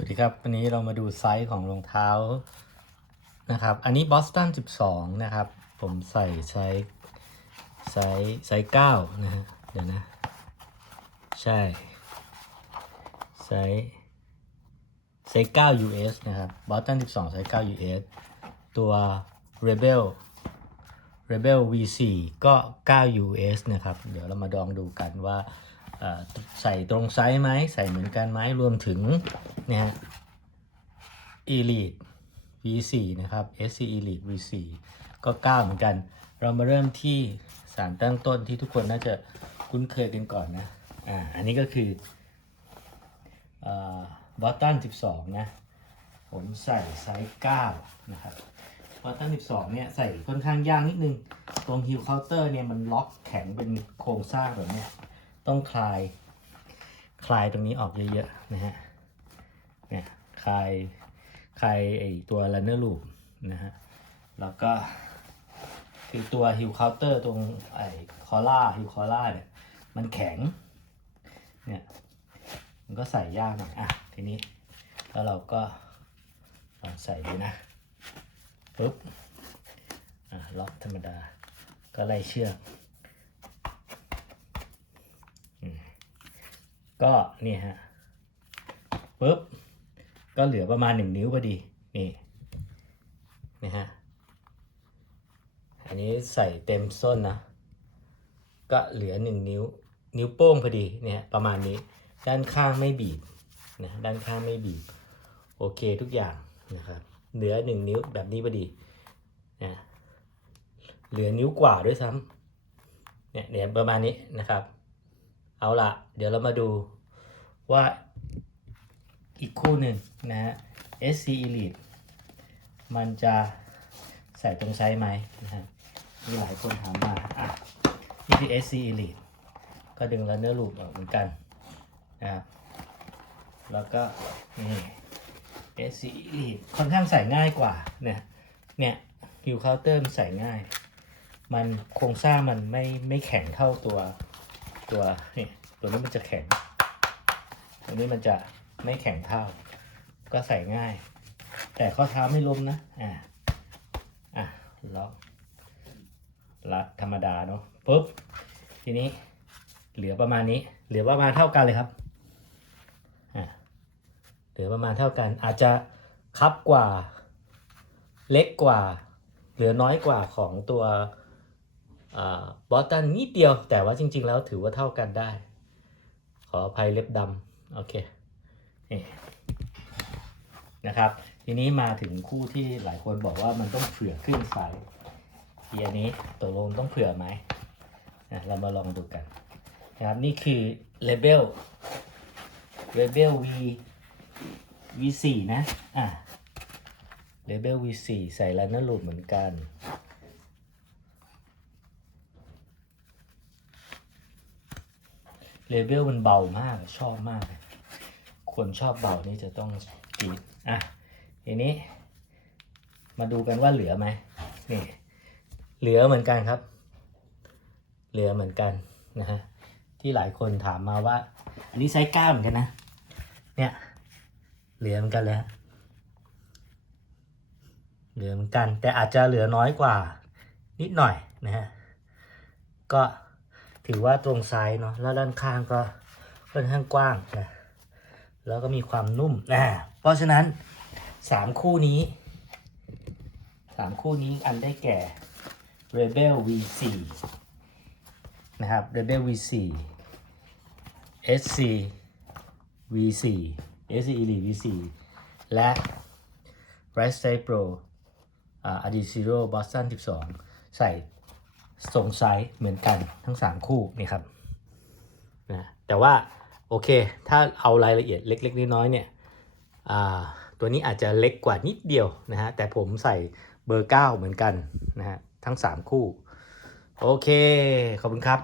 สวัสดีครับ วันนี้เรามาดูไซส์ของรองเท้านะครับ อันนี้บอสตัน12 นะครับ ผมใส่ไซส์ไซส์ไซส์9นะฮะ เดี๋ยวนะ ใช่ ไซส์ไซส์9 US นะครับบอสตัน12 ไซส์9 US ตัว Rebel Rebel V4 ก็ 9 US นะครับ เดี๋ยวเรามาดองดูกันว่า ใส่ตรงไซส์ไหมใส่เหมือนกันไหมรวมถึงเนี่ยฮะ Elite V4 นะครับ SC Elite V4 ก็9เหมือนกัน เรามาเริ่มที่สารตั้งต้นที่ทุกคนน่าจะคุ้นเคยกันก่อนนะอ่าอันนี้ก็คือบอตตัน12 นะ ผมใส่ไซส์9นะครับบอตตัน12 เนี่ย ใส่ค่อนข้างยากนิดนึง ตรงฮิลเคาน์เตอร์เนี่ย มันล็อกแข็งเป็นโครงสร้างแบบเนี้ย ต้องคลาย คลายตรงนี้ออกเยอะๆนะฮะเนี่ยคลายคลายไอตัว runner loop นะฮะแล้วก็คือตัวฮิลเคาน์เตอร์ตรงไอคอล่าฮิลคอล่าเนี่ยมันแข็งเนี่ยมันก็ใส่ยากหน่อยอะทีนี้แล้วเราก็ลองใส่ดูนะปุ๊บอะล็อกธรรมดาก็ไล่เชือกอืม ก็นี่ฮะปุ๊บก็เหลือประมาณหนึ่งนิ้วพอดีนี่นะฮะอันนี้ใส่เต็มส้นนะ ก็เหลือหนึ่งนิ้วนิ้วโป้งพอดีเนี่ยประมาณนี้ด้านข้างไม่บีบนะด้านข้างไม่บีบ โอเคทุกอย่างนะครับเหลือหนึ่งนิ้วแบบนี้พอดีนะเหลือนิ้วกว่าด้วยซ้ำเนี่ยเนี่ยประมาณนี้นะครับ เอาละเดี๋ยวเรามาดูว่าอีกคู่หนึ่งนะฮะ SC Elite มันจะใส่ตรงไซส์ไหมนะฮะมีหลายคนถามมาอะนี่คือ SC Elite ก็ดึง runner loop ออกเหมือนกันนะครับแล้วก็นี่ SC Elite ค่อนข้างใส่ง่ายกว่าเนี่ยเนี่ยฮิวเคาน์เตอร์มันใส่ง่าย มันโครงสร้างมันไม่ไม่แข็งเท่าตัว ตัวนี่ตัวนี้มันจะแข็ง ตัวนี้มันจะไม่แข็งเท่า ก็ใส่ง่าย แต่ข้อเท้าไม่ล้มนะ อ่าอะล็อกรัดธรรมดาเนาะปุ๊บ ทีนี้เหลือประมาณนี้ เหลือประมาณเท่ากันเลยครับอะเหลือประมาณเท่ากัน อาจจะคับกว่า เล็กกว่า เหลือน้อยกว่าของตัว บอสตันนิดเดียวแต่ว่าจริง ๆ แล้วถือว่าเท่ากันได้ ขออภัยเล็บดำโอเคนะครับ ทีนี้มาถึงคู่ที่หลายคนบอกว่ามันต้องเผื่อขึ้นไฟทีอันนี้ตกลงต้องเผื่อไหมนะเรามาลองดูกันนะครับนี่คือ Label Label V V4 นะอะ Label V4 ใส่ Runner Loop เหมือนกัน เลเวลมันเบามากชอบมาก คนชอบเบานี่จะต้องกรีดอะทีนี้ มาดูกันว่าเหลือไหมนี่เหลือเหมือนกันครับ เหลือเหมือนกันนะฮะที่หลายคนถามมาว่า อันนี้ไซส์เก้าเหมือนกันนะ เนี่ยเหลือเหมือนกันเลยฮะเหลือเหมือนกัน แต่อาจจะเหลือน้อยกว่า นิดหน่อยนะฮะก็ ถือว่าตรงไซส์เนาะแล้วด้านข้างก็ค่อนข้างกว้างนะแล้วก็มีความนุ่มนะเพราะฉะนั้นสามคู่นี้สามคู่นี้อันได้แก่ Rebel V4 นะครับ Rebel V4 SC V4 SC Elite V4 และ Right Style Pro อ่า Adizero Boston 12 ใส่ ทรงไซส์เหมือนกันทั้ง 3 คู่นี่ครับนะแต่ว่าโอเค ถ้าเอารายละเอียดเล็ก ๆ น้อยๆเนี่ยอ่าตัวนี้อาจจะเล็กกว่านิดเดียวนะฮะแต่ผมใส่เบอร์ 9 เหมือนกันนะฮะทั้ง 3 คู่ โอเค ขอบคุณครับ